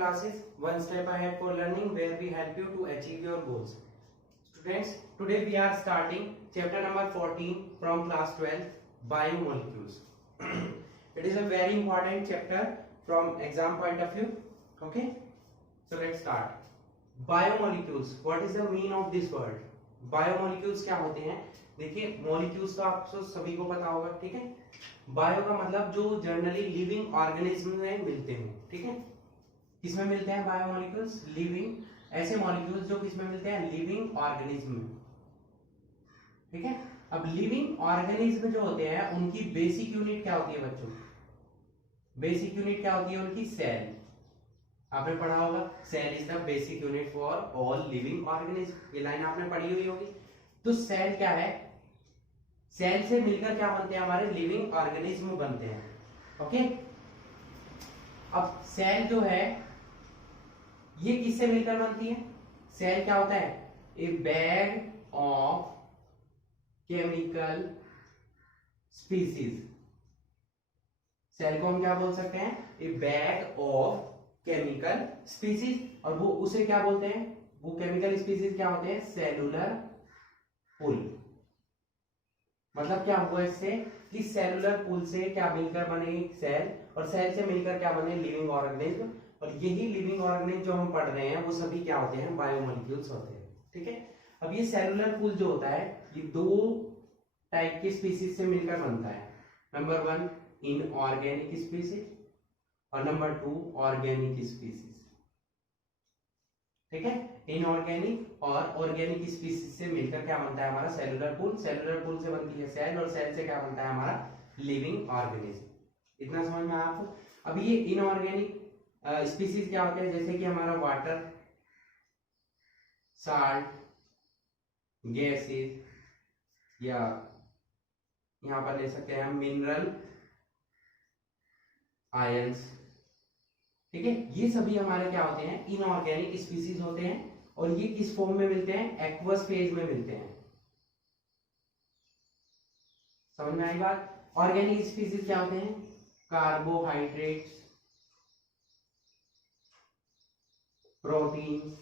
classes, one step ahead for learning, where we help you to achieve your goals. Students, today we are starting chapter number 14 from class 12, biomolecules. It is a very important chapter from exam point of view. Okay, so let's start. Biomolecules, what is the meaning of this word? Biomolecules क्या होते हैं? देखिए, molecules तो आपको सभी को पता होगा, ठीक है. बायो का मतलब जो जनरली लिविंग ऑर्गेनिज्म में मिलते हैं, ठीक है. किसमें मिलते हैं बायोमोलिक्यूल्स? लिविंग, ऐसे मॉलिक्यूल्स जो किसमें मिलते हैं? लिविंग ऑर्गेनिज्म में, ठीक है. अब लिविंग ऑर्गेनिज्म जो होते हैं उनकी बेसिक यूनिट क्या होती है बच्चों? बेसिक यूनिट क्या होती है उनकी? सेल. आपने पढ़ा होगा, cell is the basic unit for all living organism. ये लाइन आपने पढ़ी हुई होगी. तो सेल क्या है? सेल से मिलकर क्या बनते हैं? हमारे लिविंग ऑर्गेनिज्म बनते हैं. ओके. अब सेल जो है ये किससे मिलकर बनती है? सेल क्या होता है? A bag of chemical species. Cell को हम क्या बोल सकते हैं? A bag of chemical species. और वो उसे क्या बोलते हैं? वो केमिकल स्पीसीज क्या होते हैं? Cellular pool. मतलब क्या हुआ इससे कि सेलुलर पूल से क्या मिलकर बने? सेल. और सेल से मिलकर क्या बने? Living organism. और यही लिविंग ऑर्गेनिज्म जो हम पढ़ रहे हैं वो सभी क्या होते हैं? बायोमोलिक्यूल्स होते हैं, ठीक है. अब ये सेलुलर पूल जो होता है ये दो टाइप के स्पीसीज से मिलकर बनता है. नंबर 1 इनऑर्गेनिक स्पीसीज और नंबर 2 ऑर्गेनिक स्पीसीज, ठीक है. इनऑर्गेनिक और ऑर्गेनिक स्पीसीज से मिलकर क्या बनता है? हमारा सेलुलर पूल. सेलुलर पूल से बनती है सेल और सेल से क्या बनता है? हमारा लिविंग ऑर्गेनिज्म. इतना समझ में आया आपको? अब ये इनऑर्गेनिक स्पीसीज क्या होते हैं? जैसे कि हमारा वाटर, साल्ट, गैसेस, या यहां पर ले सकते हैं हम मिनरल, आयंस, ठीक है. ये सभी हमारे क्या होते हैं? इनऑर्गेनिक स्पीसीज होते हैं. और ये किस फॉर्म में मिलते हैं? एक्वस फेज में मिलते हैं. समझ में आई बात? ऑर्गेनिक स्पीसीज क्या होते हैं? Carbohydrates, proteins,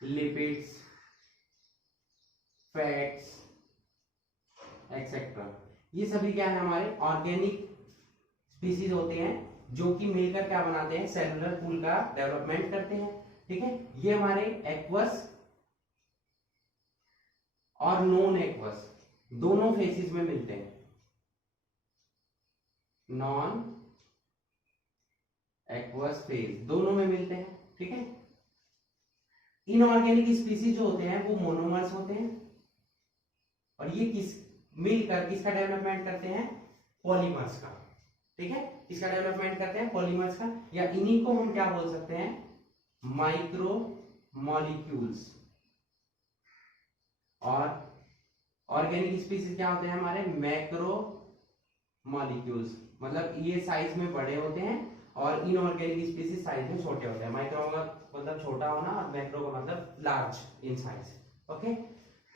lipids, fats etcetera. ये सभी क्या है? हमारे ऑर्गेनिक स्पीसीज होते हैं जो कि मिलकर क्या बनाते हैं? सेलुलर पूल का डेवलपमेंट करते हैं, ठीक है. ये हमारे एक्वस और नॉन एक्वस दोनों फेसिस में मिलते हैं. नॉन एक्वस फेज दोनों में मिलते हैं, ठीक है. इनऑर्गेनिक स्पीसीज जो होते हैं वो मोनोमर्स होते हैं. और ये मिलकर किसका डेवलपमेंट करते हैं? पॉलीमर्स का, ठीक है. इसका डेवलपमेंट करते हैं पॉलीमर्स का, या इन्हीं को हम क्या बोल सकते हैं? Micro molecules. और ऑर्गेनिक स्पीसीज क्या होते हैं? हमारे मैक्रो मॉलिक्यूल्स. मतलब ये साइज में बड़े होते हैं और इनऑर्गेनिक स्पीसीज साइज में छोटे होते हैं. माइक्रो का मतलब छोटा होना और मैक्रो का मतलब लार्ज इन साइज. ओके.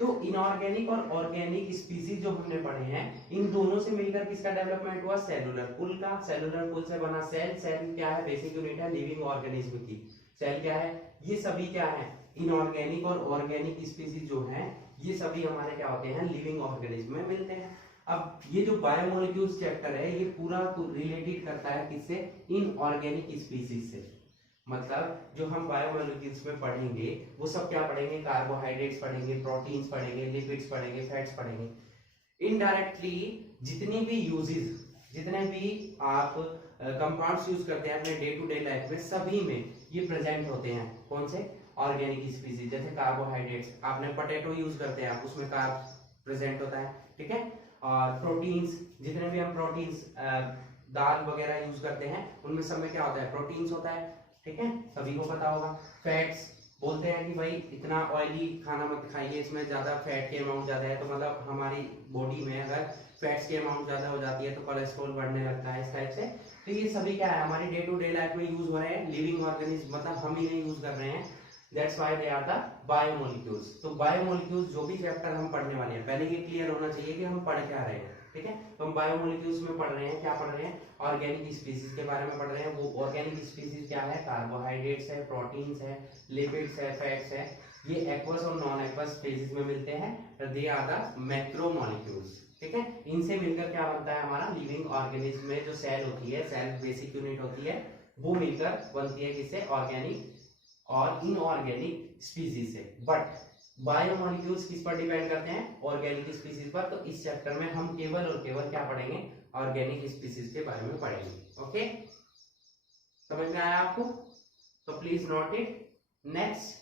तो इनऑर्गेनिक और ऑर्गेनिक स्पीसीज जो हमने पढ़े हैं इन दोनों से मिलकर किसका डेवलपमेंट हुआ? सेलुलर पूल का. सेलुलर पूल से बना सेल. सेल क्या है? बेसिक यूनिट है लिविंग ऑर्गेनिज्म की. सेल क्या है? ये सभी क्या है? इनऑर्गेनिक और ऑर्गेनिक स्पीसीज जो हैं ये सभी हमारे क्या होते हैं? लिविंग ऑर्गेनिज्म में मिलते हैं. अब ये जो बायोमोलिक्यूल्स चैप्टर है ये पूरा रिलेटेड करता है किससे? इनऑर्गेनिक स्पीसीज से. मतलब जो हम बायोमोलिक्यूल्स में पढ़ेंगे वो सब क्या पढ़ेंगे? कार्बोहाइड्रेट्स पढ़ेंगे, प्रोटीन्स पढ़ेंगे, लिपिड्स पढ़ेंगे, फैट्स पढ़ेंगे. इनडायरेक्टली जितने भी यूजेस, जितने भी आप कंपाउंड्स यूज करते हैं अपने डे टू डे लाइफ में सभी में ये प्रेजेंट होते हैं. कौन से? Organic species. जैसे कार्बोहाइड्रेट्स, आपने पोटैटो यूज करते हैं आप, उसमें कार्ब प्रेजेंट होता है, ठीक है. और प्रोटीन्स, जितने भी हम प्रोटीन्स दाल वगैरह यूज करते हैं उनमें सब में क्या होता है? प्रोटीन्स होता है, ठीक है. सभी को पता होगा. फैट्स, बोलते हैं कि भाई इतना ऑयली खाना मत खाइए, इसमें ज्यादा फैट के अमाउंट ज्यादा है. तो मतलब हमारी बॉडी में अगर फैट्स की अमाउंट ज्यादा हो जाती है तो कोलेस्ट्रॉल बढ़ने लगता है, इस टाइप से. तो ये सभी क्या है? हमारे डे टू डे लाइफ में यूज हो रहे हैं. लिविंग ऑर्गेनिज्म मतलब हम ही नहीं यूज कर रहे हैं. That's why they are the biomolecules. तो बायोमोलिक्यूल्स जो भी चैप्टर हम पढ़ने वाले हैं पहले ये क्लियर होना चाहिए कि हम पढ़ क्या रहे हैं. ठीक है। तो हम बायोमोलिक्यूल्स में पढ़ रहे हैं, क्या पढ़ रहे हैं, ऑर्गेनिक स्पीसीज के बारे में पढ़ रहे हैं। वो ऑर्गेनिक स्पीसीज क्या है, कार्बोहाइड्रेट्स है, प्रोटीन्स है, लिपिड्स है, फैट्स है। ये एक्वस और नॉन एक्वस फेजेस में मिलते हैं, दे आर द मैक्रोमोलिक्यूल्स, ठीक है। इनसे मिलकर क्या बनता है हमारा लिविंग ऑर्गेनिज्म में जो सेल होती है, सेल बेसिक यूनिट होती है, वो मिलकर बनती है किससे, ऑर्गेनिक और इनऑर्गेनिक स्पीसीज से। बट बायोमोलिक्यूल्स किस पर डिपेंड करते हैं, ऑर्गेनिक स्पीसीज पर। तो इस चैप्टर में हम केवल और केवल क्या पढ़ेंगे, ऑर्गेनिक स्पीसीज के बारे में पढ़ेंगे। ओके, समझ में आया आपको? तो प्लीज नोट इट। नेक्स्ट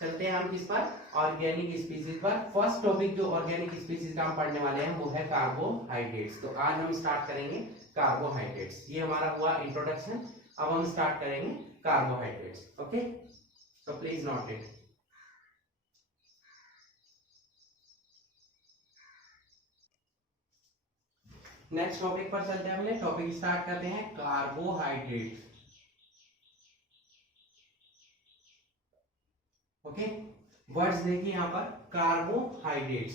चलते हैं हम किस पर, ऑर्गेनिक स्पीसीज पर। फर्स्ट टॉपिक जो ऑर्गेनिक स्पीसीज का हम पढ़ने वाले हैं वो है कार्बोहाइड्रेट्स। तो आज हम स्टार्ट करेंगे कार्बोहाइड्रेट्स। ये हमारा हुआ इंट्रोडक्शन। अब हम स्टार्ट करेंगे कार्बोहाइड्रेट्स। ओके, तो please note it. Next topic पर चलते हैं, हमने टॉपिक स्टार्ट करते हैं कार्बोहाइड्रेट। ओके, वर्ड्स देखिए यहां पर, carbohydrates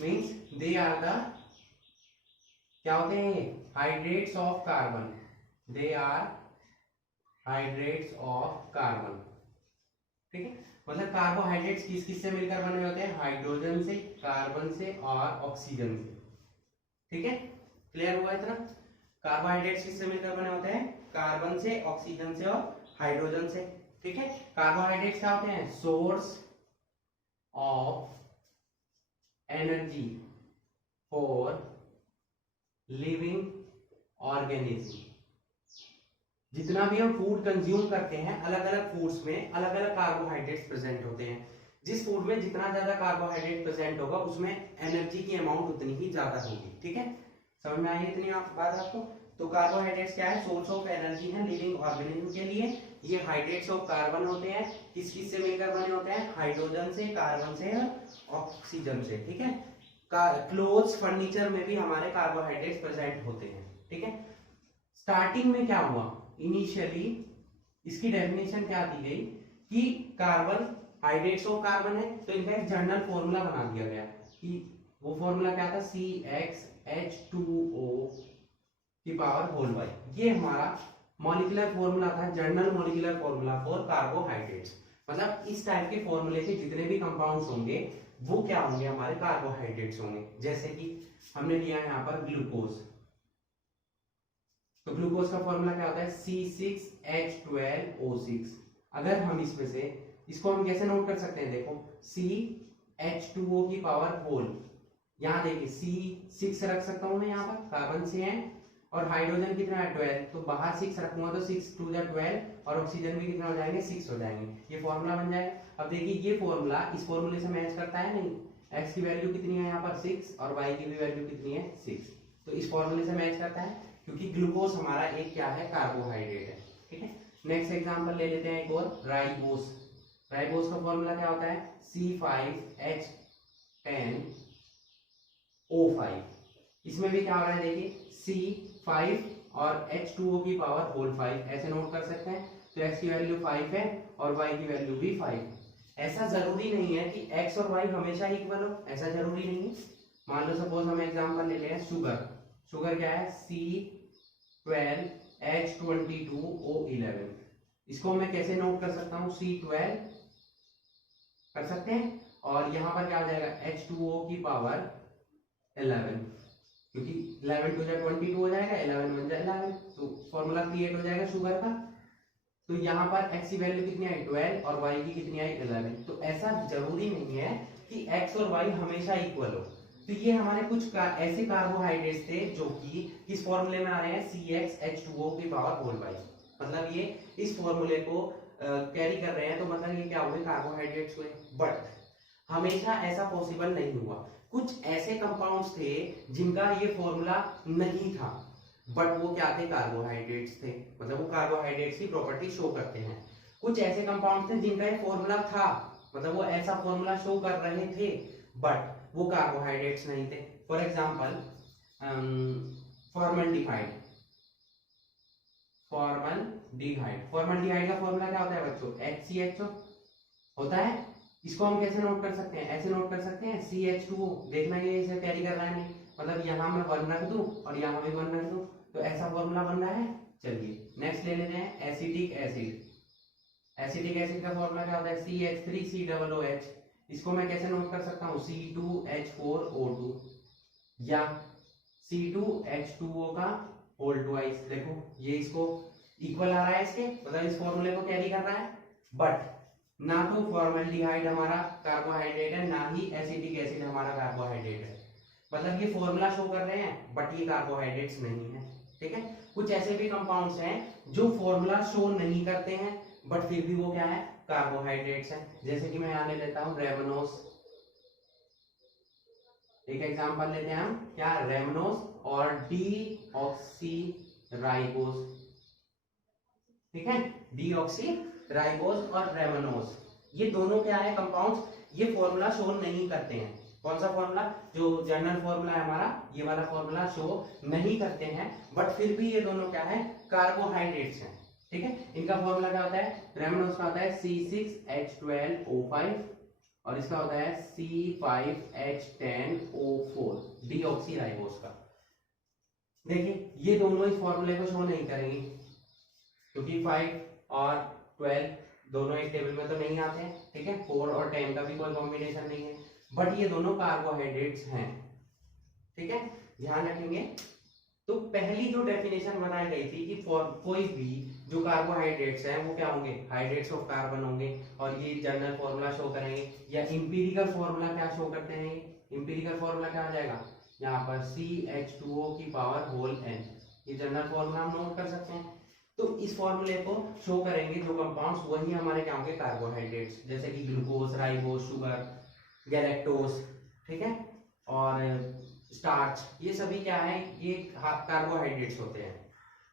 means they are the, क्या होते हैं, hydrates of carbon. They are hydrates of carbon, ठीक है। मतलब कार्बोहाइड्रेट्स किस किस से मिलकर बने होते हैं, हाइड्रोजन से, कार्बन से और ऑक्सीजन से, ठीक है। क्लियर हुआ इतना? कार्बोहाइड्रेट्स किससे मिलकर बने होते हैं, कार्बन से, ऑक्सीजन से और हाइड्रोजन से, ठीक है। कार्बोहाइड्रेट्स क्या होते हैं, source of energy for living organism. जितना भी हम फूड कंज्यूम करते हैं, अलग अलग फूड्स में अलग अलग कार्बोहाइड्रेट्स प्रेजेंट होते हैं। जिस फूड में जितना ज्यादा कार्बोहाइड्रेट प्रेजेंट होगा उसमें एनर्जी की अमाउंट उतनी ही ज्यादा होगी, ठीक है। समझ में आई इतनी बात आपको? तो कार्बोहाइड्रेट्स क्या है, सोर्स ऑफ एनर्जी है लिविंग ऑर्गेनिज्म के लिए। ये हाइड्रेट्स ऑफ कार्बन होते हैं, किस किस से मिलकर बने होते हैं, हाइड्रोजन से, कार्बन से, ऑक्सीजन से, ठीक है। क्लोथ्स, फर्नीचर में भी हमारे कार्बोहाइड्रेट्स प्रेजेंट होते हैं, ठीक है। स्टार्टिंग में क्या हुआ, इनिशियली इसकी डेफिनेशन क्या दी गई कि कार्बन हाइड्रेट्स ऑफ कार्बन है, तो इनका एक जनरल फॉर्मूला बना दिया गया कि वो फॉर्मूला क्या था, CxH2O की पावर होल बाई। ये हमारा मॉलिक्यूलर फॉर्मूला था, general molecular formula for carbohydrates. मतलब इस टाइप के फॉर्मूले के जितने भी कंपाउंड्स होंगे वो क्या होंगे, हमारे कार्बोहाइड्रेट्स होंगे। जैसे कि हमने लिया है यहाँ पर ग्लूकोज, तो ग्लूकोज का फॉर्मूला क्या होता है, C6H12O6। अगर हम इसमें से इसको हम कैसे नोट कर सकते हैं, देखो CH2O की पावर होल, यहाँ देखिए C6 रख सकता हूं मैं, यहाँ पर कार्बन से है और हाइड्रोजन कितना है 12, तो बाहर 6 रखूंगा तो 6 2 12 और ऑक्सीजन भी कितना हो जाएंगे, 6 हो जाएंगे। ये फॉर्मूला बन जाएगा। अब देखिए ये फॉर्मूला इस फॉर्मूले से मैच करता है नहीं, x की वैल्यू कितनी है यहाँ पर 6 और y की भी वैल्यू कितनी है 6, तो इस फॉर्मूले से मैच करता है क्योंकि ग्लूकोज हमारा एक क्या है, कार्बोहाइड्रेट है, ठीक है। नेक्स्ट एग्जांपल ले लेते हैं एक और, राइबोस। राइबोस का फॉर्मूला क्या होता है, C5H10O5। इसमें भी क्या हो रहा है, देखिए C5 और H2O की पावर होल 5, ऐसे नोट कर सकते हैं। तो x की वैल्यू 5 है और y की वैल्यू भी 5। ऐसा जरूरी नहीं है कि x और y हमेशा इक्वल हो, ऐसा जरूरी नहीं है। मान लो सपोज हम एग्जांपल ले लें शुगर। शुगर क्या है, C12H22O11। इसको मैं कैसे नोट कर सकता हूँ, C12 कर सकते हैं और यहाँ पर क्या हो जाएगा, H2O की पावर 11, क्योंकि 11 टू 22 हो जाएगा, 11 बन जाएगा 11, तो फॉर्मूला क्रिएट हो जाएगा शुगर का। तो यहाँ पर x की वैल्यू कितनी आई 12 और y की कितनी आई 11। तो ऐसा जरूरी नहीं है कि x और y हमेशा इक्वल हो। तो ये हमारे कुछ ऐसे कार्बोहाइड्रेट्स थे जो कि इस फॉर्मूले में आ रहे हैं CxH2O की पावर होल बाई, मतलब ये इस फॉर्मूले को कैरी कर रहे हैं, तो मतलब ये क्या हुए, कार्बोहाइड्रेट्स हुए। बट हमेशा ऐसा पॉसिबल नहीं हुआ। कुछ ऐसे कंपाउंड्स थे जिनका ये फॉर्मूला नहीं था, बट वो क्या थे, कार्बोहाइड्रेट्स थे, मतलब वो कार्बोहाइड्रेट्स की प्रॉपर्टी शो करते हैं। कुछ ऐसे कंपाउंड्स थे जिनका ये फॉर्मूला था, मतलब वो ऐसा फॉर्मूला शो कर रहे थे, बट वो कार्बोहाइड्रेट्स नहीं थे। For example formaldehyde. फॉर्मल्डिहाइड का फॉर्मूला क्या होता है बच्चों, HCHO होता है। इसको हम कैसे नोट कर सकते हैं, ऐसे नोट कर सकते हैं CH2O। देखना ये इसे कैरी कर रहा है नहीं, मतलब यहाँ मैं 1 रख दूं और यहाँ भी 1 रख दूं, तो ऐसा फॉर्मूला बन रहा है। चलिए नेक्स्ट ले लेते हैं एसिटिक एसिड। एसिटिक एसिड का फॉर्मूला क्या होता है, CH3COOH। इसको मैं कैसे नोट कर सकता हूँ, C2H4O2 या C2H2O का होल ट्वाइस। देखो ये इसको इक्वल आ रहा है इसके, मतलब इस फॉर्मूले को कैरी कर रहा है। बट ना तो फॉर्मल्डिहाइड हमारा कार्बोहाइड्रेट है, ना ही एसिटिक एसिड हमारा कार्बोहाइड्रेट है। मतलब ये फॉर्मूला शो कर रहे हैं बट ये कार्बोहाइड्रेट्स नहीं है। ठीक है, कुछ ऐसे भी कंपाउंड्स हैं जो फॉर्मूला शो नहीं करते हैं बट फिर भी वो क्या है, कार्बोहाइड्रेट्स हैं। जैसे कि मैं यहाँ ले लेता हूँ रेमनोस। एक एग्जांपल लेते हैं हम, क्या, रेमनोस और डीऑक्सीराइबोस। ठीक है, डीऑक्सीराइबोस और रेमनोस, ये दोनों क्या है कंपाउंड्स, ये फॉर्मूला शो नहीं करते हैं। कौन सा फॉर्मूला, जो जनरल फॉर्मूला है हमारा, ये वाला फॉर्मूला शो नहीं करते हैं बट फिर भी ये दोनों क्या है, कार्बोहाइड्रेट्स हैं। ठीक है, इनका फॉर्मूला क्या होता है, रेमनोस का होता है C6H12O5 और इसका होता है C5H10O4 डीऑक्सीराइबोस का। देखिए ये दोनों इस फॉर्मूले को शो नहीं करेंगे क्योंकि 5 और 12 दोनों एक टेबल में तो नहीं आते हैं। ठीक है, 4 और 10 का भी कोई कॉम्बिनेशन नहीं है, बट ये दोनों कार्बोहाइड्रेट्स हैं। ठीक है, ध्यान रखेंगे। तो पहली जो डेफिनेशन बनाई गई थी कि फॉर कोई भी जो कार्बोहाइड्रेट्स हैं वो क्या होंगे, हाइड्रेट्स ऑफ कार्बन होंगे और ये जनरल फॉर्मूला शो करेंगे। या इंपीरिकल फॉर्मूला क्या शो करते हैं, इंपीरिकल फॉर्मूला क्या हो जाएगा, यहाँ पर CH2O की पावर होल n, ये जनरल फॉर्मूला हम नोट कर सकते हैं। तो इस फॉर्मूले को शो करेंगे जो कंपाउंड्स, वही हमारे क्या होंगे, कार्बोहाइड्रेट्स, जैसे कि ग्लूकोज, राइबोस, शुगर, गैलेक्टोज। ठीक है, और स्टार्च, ये सभी क्या है, ये कार्बोहाइड्रेट्स होते हैं।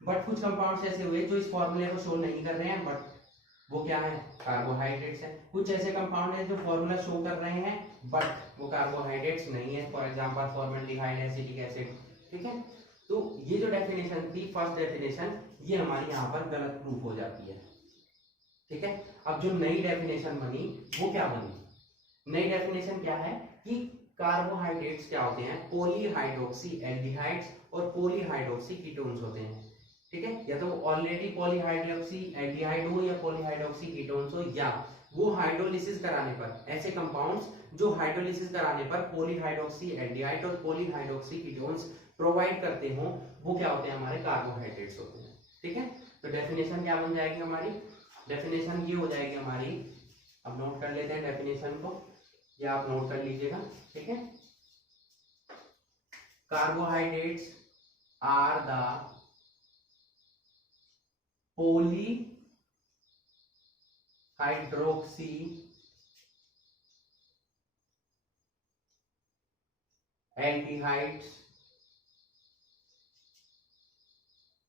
बट कुछ कंपाउंड्स ऐसे हुए जो इस फॉर्मूले को शो नहीं कर रहे हैं बट वो क्या है, कार्बोहाइड्रेट्स है। कुछ ऐसे कंपाउंड है जो फॉर्मूला शो कर रहे हैं बट वो कार्बोहाइड्रेट्स नहीं है, for example formaldehyde, acetic acid. ठीक है, तो ये जो डेफिनेशन थी, फर्स्ट डेफिनेशन, ये हमारी यहाँ पर गलत प्रूफ हो जाती है। ठीक है, अब जो नई डेफिनेशन बनी वो क्या बनी, नई डेफिनेशन क्या है कि कार्बोहाइड्रेट्स क्या होते हैं, पॉलीहाइड्रोक्सी एल्डिहाइड्स और पॉलीहाइड्रोक्सी कीटोन्स होते हैं। ठीक है, या तो ऑलरेडी पॉलीहाइड्रोक्सी एल्डिहाइड हो या पॉलीहाइड्रोक्सी कीटोन्स हो, या वो हाइड्रोलिसिस कराने पर, ऐसे कंपाउंड्स जो हाइड्रोलिसिस कराने पर पॉलीहाइड्रोक्सी एल्डिहाइड और पॉलीहाइड्रोक्सी कीटोन्स प्रोवाइड करते हो, वो क्या होते हैं, हमारे कार्बोहाइड्रेट्स होते हैं। ठीक है, तो डेफिनेशन क्या बन जाएगी हमारी, डेफिनेशन ये हो जाएगी हमारी, अब नोट कर लेते हैं डेफिनेशन को, या आप नोट कर लीजिएगा। ठीक है, carbohydrates are the polyhydroxy aldehydes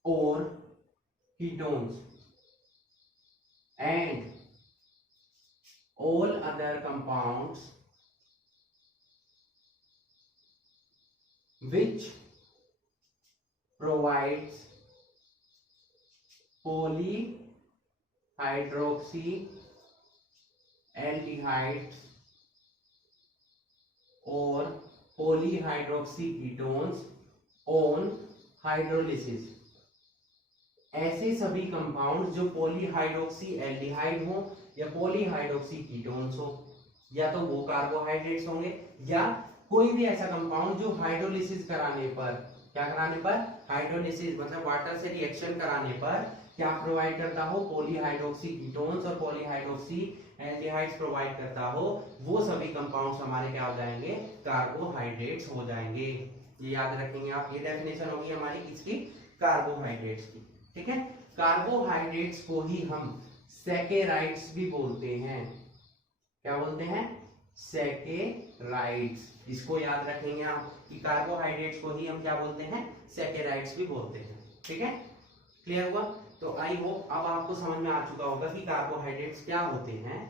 or ketones and all other compounds which provides polyhydroxy aldehydes or polyhydroxy ketones on hydrolysis। ऐसे सभी कंपाउंड जो पॉलीहाइड्रोक्सी एल्डिहाइड हो या पॉलीहाइड्रोक्सी कीटोन्स हो, या तो वो कार्बोहाइड्रेट्स होंगे या कोई भी ऐसा कंपाउंड जो हाइड्रोलिसिस कराने पर, क्या कराने पर, हाइड्रोलिसिस मतलब वाटर से रिएक्शन कराने पर क्या प्रोवाइड करता हो, पॉलीहाइड्रोक्सी कीटोन्स और पॉलीहाइड्रोक्सी एल्डिहाइड्स प्रोवाइड करता हो, वो सभी कंपाउंड्स हमारे क्या हो जाएंगे, कार्बोहाइड्रेट्स हो जाएंगे। ये याद रखेंगे आप, ये डेफिनेशन होगी हमारी इसकी, कार्बोहाइड्रेट्स की। ठीक है, कार्बोहाइड्रेट्स को ही हम सैकेराइड्स भी बोलते हैं। क्या बोलते हैं, सैकेराइड्स। इसको याद रखेंगे आप कि कार्बोहाइड्रेट्स को ही हम क्या बोलते हैं, सैकेराइड्स भी बोलते हैं। ठीक है, क्लियर हुआ। तो आई होप अब आपको समझ में आ चुका होगा कि कार्बोहाइड्रेट्स क्या होते हैं।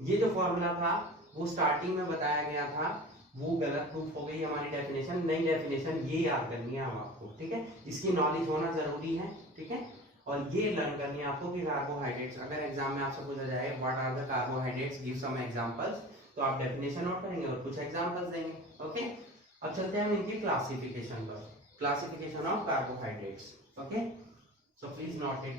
ये जो फॉर्मूला था वो स्टार्टिंग में बताया गया था, वो गलत प्रूफ हो गई हमारी डेफिनेशन। नई डेफिनेशन ये याद करनी है हम आपको। ठीक है, इसकी नॉलेज होना जरूरी है। ठीक है, और ये लर्न करनी है आपको कि कार्बोहाइड्रेट्स, अगर एग्जाम में आपसे पूछा जाए what are the carbohydrates, give some examples, तो आप डेफिनेशन नोट करेंगे और कुछ एग्जांपल्स देंगे। ओके, अब चलते हैं हम इनके क्लासिफिकेशन पर, classification of carbohydrates. Okay, so please note it.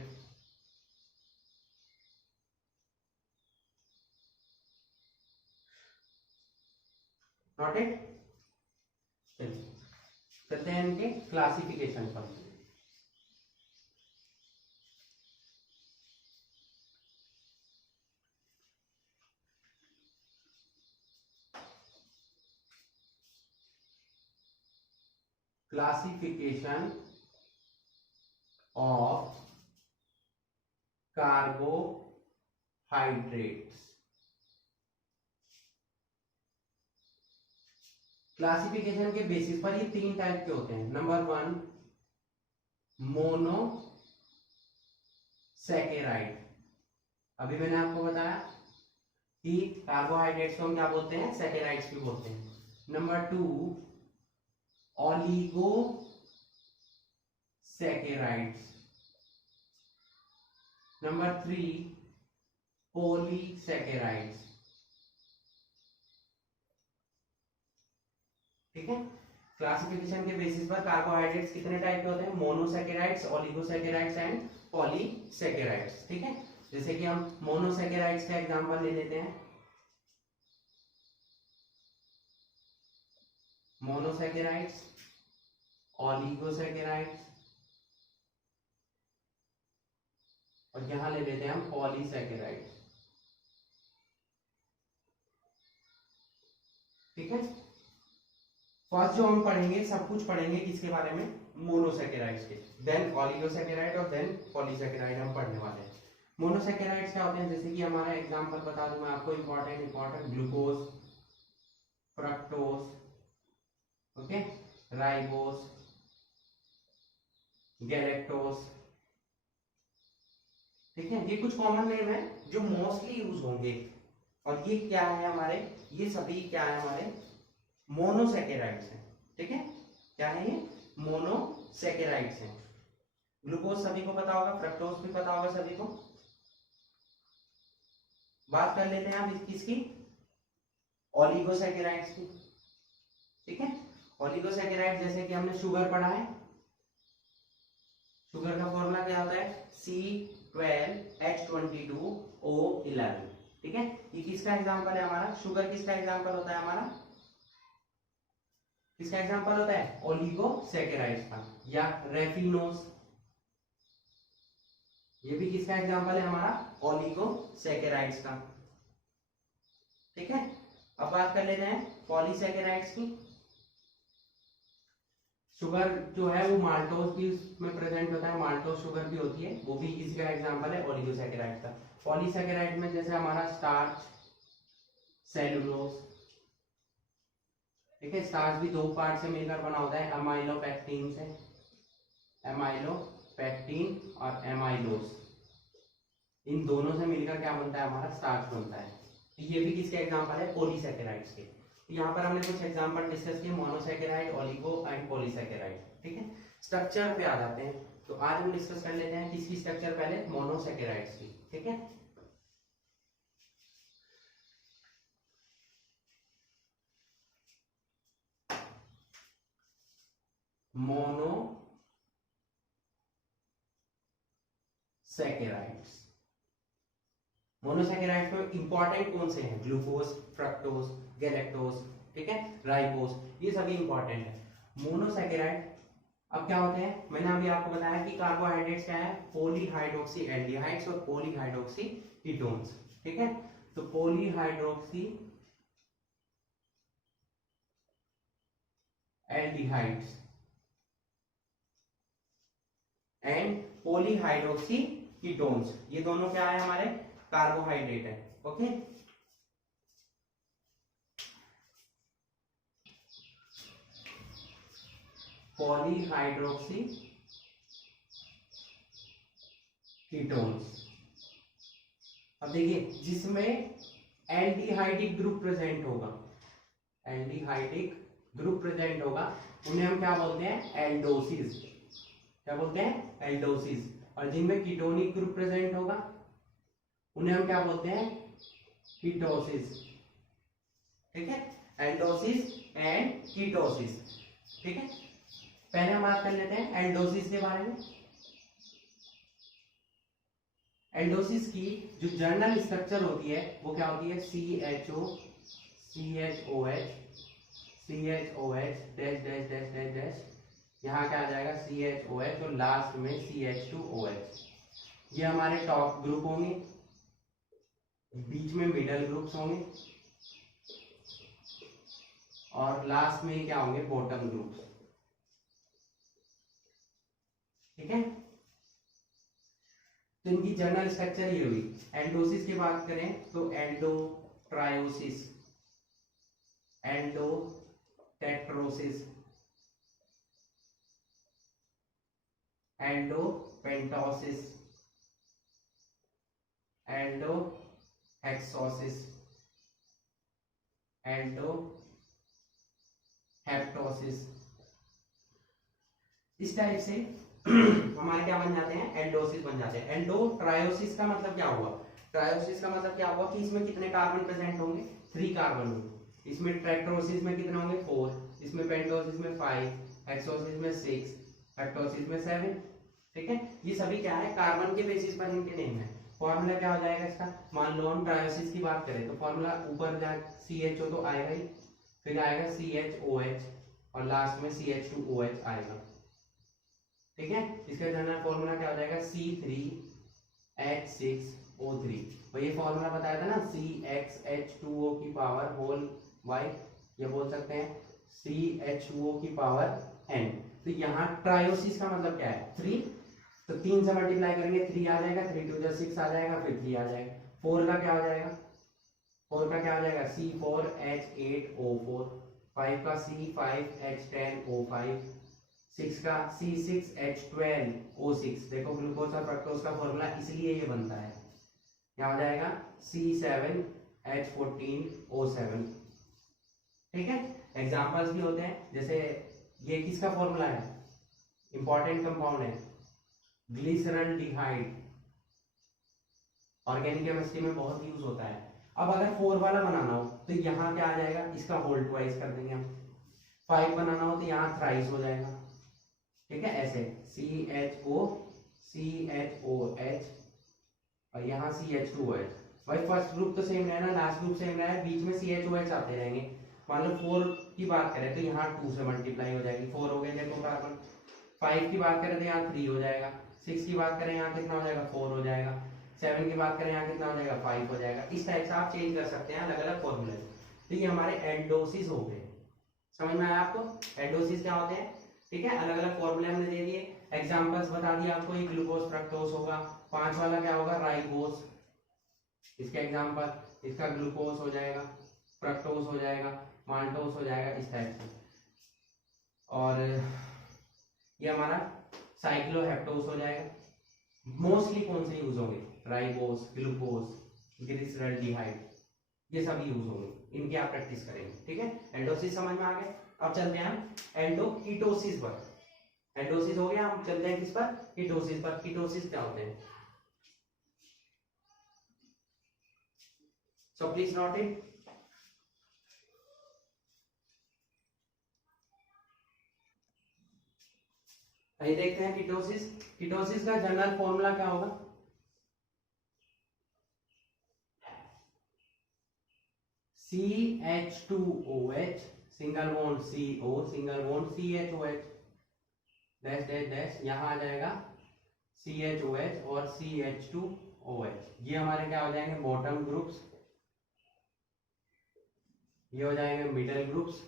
Note it. चलिए चलते हैं इनके क्लासिफिकेशन पर। Classification of carbohydrates. क्लासिफिकेशन के बेसिस पर ये 3 टाइप के होते हैं। Number 1 monosaccharide. अभी मैंने आपको बताया कि कार्बोहाइड्रेट्स को हम क्या बोलते हैं, सैकेराइड्स भी बोलते हैं। Number 2 oligosaccharides. Number 3 polysaccharides. ठीक है, क्लासिफिकेशन के बेसिस पर कार्बोहाइड्रेट्स कितने टाइप के होते हैं, मोनोसैकेराइड्स, ओलिगोसैकेराइड्स एंड पॉलीसैकेराइड्स। ठीक है, जैसे कि हम मोनोसैकेराइड्स का एग्जांपल ले लेते हैं। मोनोसैकेराइड्स, ओलिगोसैकेराइड्स और यहां ले लेते हैं हम पॉलीसैकेराइड्स। ठीक है, फर्स्ट जो हम पढ़ेंगे, सब कुछ पढ़ेंगे किसके बारे में, मोनोसैकेराइड्स के, देन ओलिगोसैकेराइड और देन पॉलीसैकेराइड हम पढ़ने वाले हैं। मोनोसैकेराइड्स क्या होते हैं, जैसे कि हमारा एग्जांपल बता दूं मैं आपको, important glucose, fructose, okay, ribose, galactose. ठीक है, ये कुछ कॉमन नेम है जो मोस्टली यूज होंगे। और ये क्या है हमारे, ये सभी क्या है हमारे मोनोसैकेराइड्स हैं। ठीक है, क्या है ये, मोनोसैकेराइड्स हैं। ग्लूकोज सभी को पता होगा, फ्रक्टोज भी पता होगा सभी को। बात कर लेते हैं आप किसकी, ओलिगोसैकेराइड्स की। ठीक है, ओलिगोसैकेराइड जैसे कि हमने शुगर पढ़ा है, शुगर का फॉर्मूला क्या होता है, C12H22O11। ठीक है, ये किसका एग्जांपल है हमारा, शुगर किसका एग्जांपल होता है हमारा, किसका एग्जांपल होता है, ओलिगोसैकेराइड्स का। या रेफिनोज, ये भी किसका एग्जांपल है हमारा, ओलिगोसैकेराइड्स का। ठीक है, अब बात कर लेते हैं पॉलीसैकेराइड्स की। शुगर जो है वो माल्टोज भी में प्रेजेंट होता है, माल्टोज शुगर भी होती है, वो भी किसी का एग्जांपल है, ओलिगोसैकेराइड का। पॉलीसैकेराइड में जैसे हमारा स्टार्च, सेलुलोज। ठीक है, स्टार्च भी 2 पार्ट से मिलकर बना होता है, अमाइलोपेक्टिन से, अमाइलोपेक्टिन और एमाइलोज, इन दोनों से मिलकर क्या बनता है हमारा, स्टार्च बनता है। तो ये भी किसके एग्जांपल है, पॉलीसैकेराइड्स के। यहाँ पर हमने कुछ एग्जांपल डिस्कस किए, मोनोसैकेराइड, ओलिगो एंड पॉलीसैकेराइड। ठीक है, स्ट्रक्चर पे आ जाते हैं। तो आज हम डिस्कस कर लेते हैं किसकी स्ट्रक्चर, पहले मोनोसैकेराइड्स की। ठीक है, मोनोसैकेराइड्स। मोनोसैकेराइड्स में इंपॉर्टेंट कौन से हैं, ग्लूकोज, फ्रक्टोज, गैलेक्टोज, ठीक है, राइबोस, ये सभी इंपॉर्टेंट है। मोनोसैकेराइड अब क्या होते हैं, मैंने अभी आपको बताया कि कार्बोहाइड्रेट्स क्या है, पॉलीहाइड्रोक्सी एल्डिहाइड्स और पॉलीहाइड्रोक्सी कीटोन्स। ठीक है, तो polyhydroxy aldehydes and polyhydroxy ketones, ये दोनों क्या है हमारे, कार्बोहाइड्रेट है। Okay, polyhydroxy ketones. अब देखिए, जिसमें एल्डिहाइडिक ग्रुप प्रेजेंट होगा, एल्डिहाइडिक ग्रुप प्रेजेंट होगा, उन्हें हम क्या बोलते हैं, एल्डोसिस। क्या बोलते हैं, एल्डोसिस। और जिनमें कीटोनिक ग्रुप प्रेजेंट होगा, उन्हें हम क्या बोलते हैं, कीटोसिस। ठीक है, एंडोसिस एंड कीटोसिस। ठीक है, पहले हम बात कर लेते हैं एंडोसिस के बारे में। एंडोसिस की जो जर्नल स्ट्रक्चर होती है वो क्या होती है, CHO CHOH CHOH dash dash dash dash dash, यहाँ क्या आ जाएगा CHOH और लास्ट में CH2OH। ये हमारे टॉप ग्रुप होंगे, बीच में मिडल ग्रुप्स होंगे और लास्ट में क्या होंगे, बॉटम ग्रुप्स। ठीक है, तो इनकी जर्नल स्ट्रक्चर ये हुई। एंडोसिस की बात करें तो एंडोट्रायोसिस, एंडोटेट्रोसिस, एंडोपेंटोसिस, एंडोहेक्सोसिस, एंडोहेप्टोसिस। इस टाइप से हमारे क्या बन जाते हैं, एंडोसिस बन जाते हैं। एंडोट्रायोसिस का मतलब क्या हुआ, ट्रायोसिस का मतलब क्या हुआ कि इसमें कितने कार्बन प्रेजेंट होंगे, 3 कार्बन होंगे। इसमें टेट्रोसिस में कितने होंगे, 4, इसमें पेंटोसिस में 5, हेक्सोसिस में 6, हेप्टोसिस में 7। ठीक है, ये सभी क्या है, कार्बन के बेसिस पर इनके नेम है। फॉर्मूला क्या हो जाएगा इसका, मान लो हम ट्रायोसिस की बात करें तो फॉर्मूला ऊपर जाए CHO तो आएगा ही, फिर आएगा CHOH और लास्ट में CH2OH आएगा। ठीक है, इसका जनरल फॉर्मूला क्या हो जाएगा, C3H6O3। और ये फॉर्मूला बताया था ना, CxH2O की पावर होल y, ये बोल सकते हैं CH2O की पावर n। तो यहाँ ट्रायोसिस का मतलब क्या है, 3, तो 3 से मल्टीप्लाई करेंगे 3 आ जाएगा, 3 2 6 आ जाएगा, फिर 3 आ जाएगा। 4 का क्या हो जाएगा, 4 का क्या हो जाएगा C4H8O4, 5 का C5H10O5, 6 का C6H12O6। देखो ग्लूकोज और फ्रक्टोज का फॉर्मूला इसलिए ये बनता है, क्या हो जाएगा C7H14O7। ठीक है, एग्जांपल्स भी होते हैं, जैसे ये किसका फॉर्मूला है, इंपॉर्टेंट कंपाउंड है ग्लिसरल्डिहाइड, ऑर्गेनिक केमिस्ट्री में बहुत यूज होता है। अब अगर 4 वाला बनाना हो तो यहाँ क्या आ जाएगा, इसका होल ट्वाइस कर देंगे हम। 5 बनाना हो तो यहाँ थ्राइस हो जाएगा। ठीक है, ऐसे CHOH और यहाँ CH2OH। भाई फर्स्ट ग्रुप तो सेम रहना, लास्ट ग्रुप सेम रहा है, बीच में CHOH आते रहेंगे। मान लो 4 की बात करें तो यहाँ 2 से मल्टीप्लाई हो जाएगी, 4 हो गए देखो कार्बन। 5 की बात करें तो यहाँ 3 हो जाएगा, 6 की बात करें यहाँ कितना हो जाएगा, 4 हो जाएगा, 7 की बात करें यहाँ कितना हो जाएगा, 5 हो जाएगा। इस टाइप से आप चेंज कर सकते हैं अलग अलग फॉर्मूले। तो ये हमारे एंडोसिस हो गए, समझ में आया आपको एंडोसिस क्या होते हैं। ठीक है, अलग अलग फॉर्मूले हमने दे दिए, एग्जांपल्स बता दिए आपको। ये ग्लूकोज फ्रक्टोज होगा, 5 वाला क्या होगा, राइबोज, इसका एग्जांपल, इसका ग्लूकोज हो जाएगा, फ्रक्टोज हो जाएगा, माल्टोज हो जाएगा, इस टाइप से। और ये हमारा साइक्लोहेप्टोज हो जाएगा। मोस्टली कौन से यूज होंगे, राइबोज, ग्लूकोज, ग्लिसरल्डिहाइड, ये सब यूज होंगे, इनकी आप प्रैक्टिस करेंगे। ठीक है, एंडोसिस समझ में आ गए। अब चलते हैं हम एंडोकीटोसिस पर। एंडोसिस हो गया, हम चलते हैं किस पर, कीटोसिस पर। कीटोसिस क्या होते हैं, सो प्लीज नोट इट। आइए देखते हैं कीटोसिस। कीटोसिस का जनरल फॉर्मूला क्या होगा, CH2OH single bond CO single bond CHOH dash dash dash, यहाँ आ जाएगा CHOH और CH2OH। ये हमारे क्या हो जाएंगे, बॉटम ग्रुप्स, ये हो जाएंगे मिडल ग्रुप्स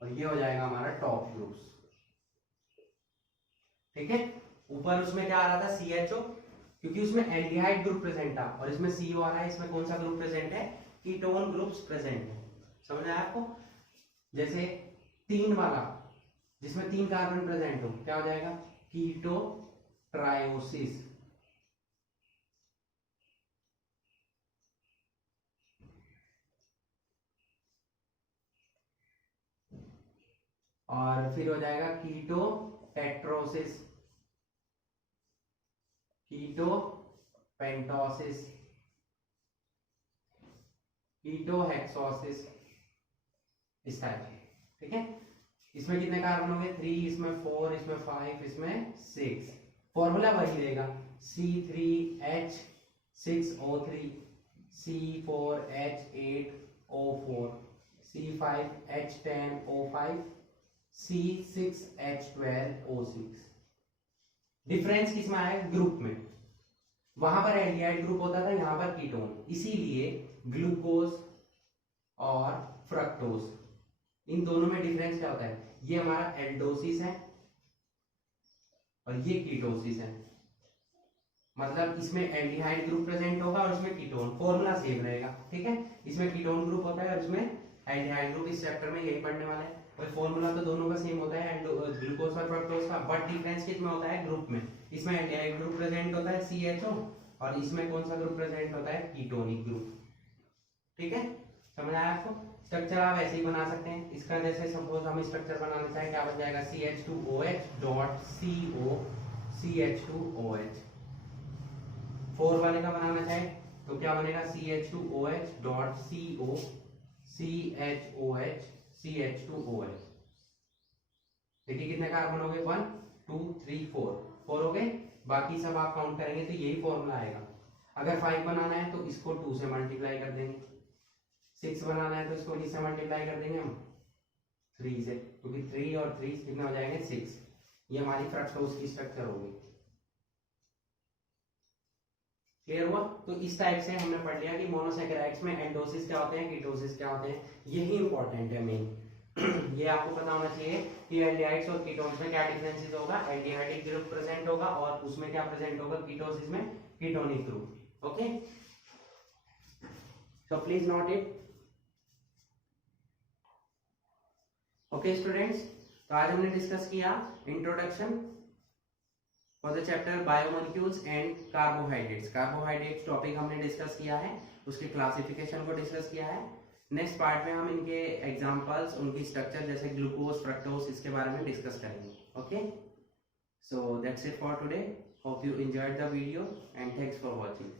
और ये हो जाएगा हमारा टॉप ग्रुप्स। ठीक है, ऊपर उसमें क्या आ रहा था CHO, क्योंकि उसमें एल्डिहाइड ग्रुप प्रेजेंट था, और इसमें CO आ रहा है, इसमें कौन सा ग्रुप प्रेजेंट है, कीटोन ग्रुप्स प्रेजेंट है। समझ आया आपको। जैसे 3 वाला जिसमें 3 कार्बन प्रेजेंट हो, क्या हो जाएगा, कीटो ट्रायोसिस। और फिर हो जाएगा कीटो टेट्रोसिस, कीटो पेंटोसिस, कीटोहेक्सोसिस, इस टाइप। ठीक है, इसमें कितने कार्बन हो गए? 3, इसमें 4, इसमें 5, इसमें 6। फॉर्मूला वही रहेगा, C3H6O3, C4H8O4, C5H10O5, C6H12O6। Difference किसमें आया? ग्रुप में। वहां पर एल्डिहाइड ग्रुप होता था, यहां पर कीटोन, इसीलिए ग्लूकोज और फ्रक्टोज, इन दोनों में डिफरेंस क्या होता है? ये हमारा एल्डोसिस है और ये कीटोसिस है। मतलब इसमें एल्डिहाइड ग्रुप प्रेजेंट होगा और इसमें कीटोन, फॉर्मूला सेम रहेगा। ठीक है, इसमें कीटोन ग्रुप होता है और इसमें एल्डिहाइड ग्रुप। इस चैप्टर में यही पढ़ने वाला है। और फॉर्मूला तो दोनों का सेम होता है, ग्लूकोज और फ्रक्टोज का, बट डिफरेंस किसमें होता है? ग्रुप में। इसमें एल्डिहाइड ग्रुप प्रेजेंट होता है CHO, और इसमें कौन सा ग्रुप प्रेजेंट होता है? Ketonic group. ठीक है, समझ आया आपको? स्ट्रक्चर आप ऐसे ही बना सकते हैं। इसका जैसे सपोज हम स्ट्रक्चर बनाना चाहें, क्या बन जाएगा? CH2OH.CO CH2OH। 4 वाले का बनाना चाहे तो क्या बनेगा? CH2OH.CO CHOH CH2OH। देखिए कितने कार्बन हो गए? 1 2 3 4 4 हो गए। बाकी सब आप काउंट करेंगे तो यही फॉर्मूला आएगा। अगर 5 बनाना है तो इसको 2 से मल्टीप्लाई कर देंगे, 6 बनाना है तो इसको किससे मल्टीप्लाई कर देंगे? हम 3 से, क्योंकि 3 और 3 कितने हो जाएंगे? 6। ये हमारी फ्रक्टोज की स्ट्रक्चर होगी। क्लियर हुआ? तो इस टाइप से हमने पढ़ लिया कि मोनोसैकेराइड्स में एंडोसिस क्या होते हैं, कीटोसिस क्या होते हैं। यही इंपॉर्टेंट है मेन। ये आपको पता होना चाहिए कि एल्डिहाइड्स और कीटोन्स में क्या डिफरेंसेस होगा। एल्डिहाइडिक ग्रुप प्रेजेंट होगा और उसमें क्या प्रेजेंट होगा? कीटोसिस में ketonic group. Okay, so please note it. Okay students, तो आज हमने डिस्कस किया introduction for the chapter biomolecules and carbohydrates. Carbohydrates topic हमने डिस्कस किया है, उसके क्लासिफिकेशन को डिस्कस किया है। नेक्स्ट पार्ट में हम इनके एग्जांपल्स, उनकी स्ट्रक्चर जैसे ग्लूकोज, फ्रक्टोज, इसके बारे में डिस्कस करेंगे। Okay, so that's it for today. Hope you enjoyed the video and thanks for watching.